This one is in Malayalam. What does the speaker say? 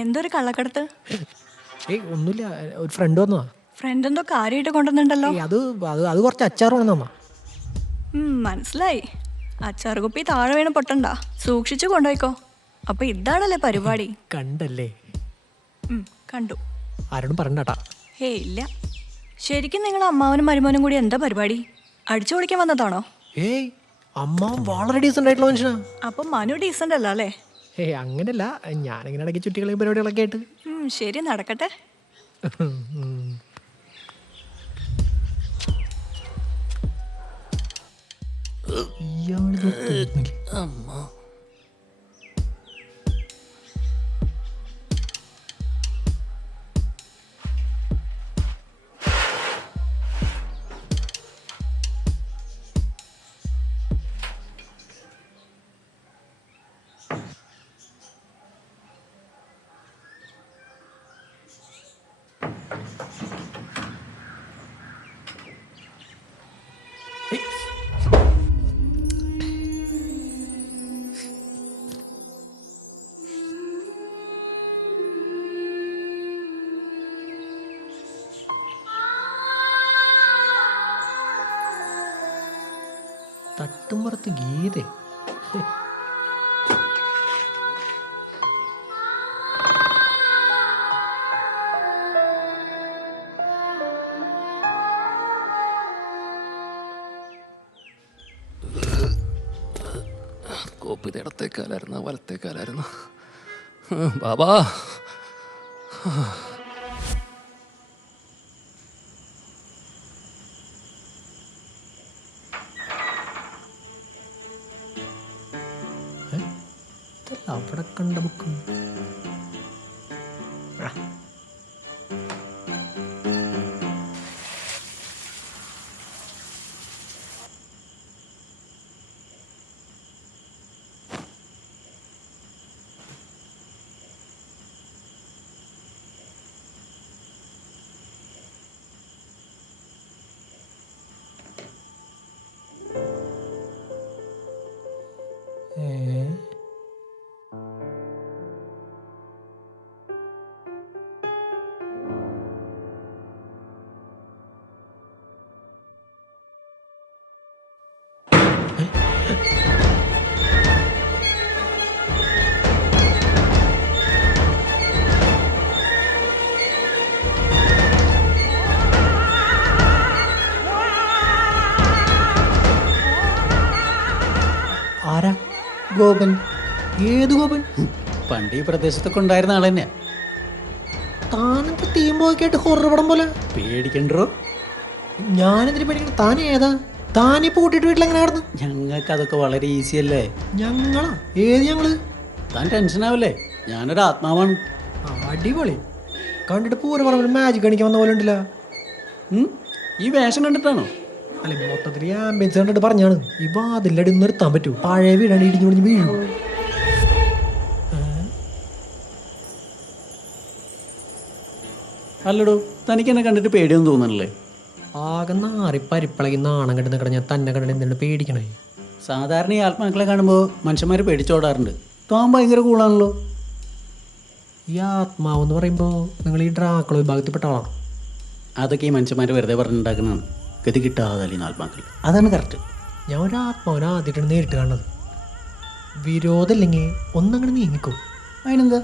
എന്തൊരു കള്ളക്കടത്ത്? ഏയ് ഒന്നുമില്ല, ഒരു ഫ്രണ്ട് വന്നതാ. ഫ്രണ്ട് എന്തോ കാര്യമായിട്ട് കൊണ്ടുവന്നിട്ടുണ്ടല്ലോ. അത് കുറച്ച് അച്ചാർ കൊണ്ടുവന്നമ്മ. മനസ്സിലായി. അച്ചാർ കുപ്പി താഴെ വീണ് പൊട്ടണ്ട, സൂക്ഷിച്ചു കൊണ്ടുപോയിക്കോ. അപ്പൊ ഇതാണല്ലേ പരിപാടി? കണ്ടല്ലേ? കണ്ടു. ആരോടും പറഞ്ഞാട്ടാ? ഹേ ഇല്ല. ശരിക്കും നിങ്ങൾ അമ്മാവനും മരുമോനും കൂടി എന്താ പരിപാടി? അടിച്ചു പൊളിക്കാൻ വന്നതാണോ? ഏയ്, അമ്മാവൻ വളരെ ഡീസൻ്റ് ആയിട്ടുള്ള മനുഷ്യനാ. അപ്പൊ മനു ഡീസൻ്റ് അല്ല അല്ലേ? ഏയ് അങ്ങനെയല്ല, ഞാനിങ്ങനെ ഇടയ്ക്ക് ചുറ്റിക്കളി പരിപാടികളൊക്കെ ആയിട്ട്. ശരി, നടക്കട്ടെ. തട്ടുമ്പുറത്ത് ഗീതേ. കോപ്പ് ഇത് ഇടത്തേക്കാലായിരുന്നു വലത്തേക്കാലായിരുന്നു. ബാബാ, അവിടെ കണ്ട ബുക്ക്. ആരാ? ഗോപൻ? ഏത് ഗോപൻ? പണ്ട് ഈ പ്രദേശത്തൊക്കെ ഉണ്ടായിരുന്ന ആൾ തന്നെയാ. താനെന്താ തീമ്പോക്കായിട്ട് ഹൊറർ പടം പോലെ? പേടിക്കണ്ടോ? ഞാനെന്തിനു പേടിക്കണം? താൻ ഏതാ? താനിപ്പോ കൂട്ടിയിട്ട് വീട്ടിലെങ്ങനെ നടന്നു? ഞങ്ങൾക്ക് അതൊക്കെ വളരെ ഈസി അല്ലേ. ഞങ്ങളാ? ഏത് ഞങ്ങള്? താൻ ടെൻഷനാവല്ലേ, ഞാനൊരു ആത്മാവാണ്. അടിപൊളി. കണ്ടിട്ട് പൂരപ്പറമ്പിൽ മാജിക് കാണിക്കാൻ വന്ന പോലെ ഉണ്ടല്ല. ഈ വേഷം കണ്ടിട്ടാണോ? അല്ലെ, മൊത്തത്തിൽ ആംബിയൻസ് കണ്ടിട്ട് പറഞ്ഞാണ്. ഈ വാതിലടി നിർത്താൻ പറ്റൂ? പഴയ വീടാണ്, ഇടിഞ്ഞു പൊളിഞ്ഞ് വീഴും. അല്ലടോ, തനിക്ക് എന്നെ കണ്ടിട്ട് പേടിയൊന്നും തോന്നണല്ലേ? ആകെ നാറിപ്പരിപ്പളകി നാണം കെട്ട് നിൽക്കണം. ഞാൻ തന്നെ കണ്ടിട്ട് എന്തിനാണ് പേടിക്കണേ? സാധാരണ ഈ ആത്മാക്കളെ കാണുമ്പോൾ മനുഷ്യന്മാർ പേടിച്ചോടാറുണ്ട്. താൻ ഭയങ്കര കൂളാണല്ലോ. ഈ ആത്മാവെന്ന് പറയുമ്പോൾ നിങ്ങൾ ഈ ഡ്രാക്കുള വിഭാഗത്തിൽപ്പെട്ട ആളാണ്? അതൊക്കെ ഈ മനുഷ്യന്മാർ വെറുതെ പറഞ്ഞിട്ടുണ്ടാക്കുന്നതാണ്. ഗതി കിട്ടാതെ ആത്മാക്കൾ, അതാണ് കറക്റ്റ്. ഞാൻ ഒരു ആത്മാവിനെ ആദ്യമായിട്ടാണ് നേരിട്ട് കാണുന്നത്. വിരോധമില്ലെങ്കിൽ ഒന്നങ്ങനെ നീങ്ങിക്കോ. അതിനെന്താ?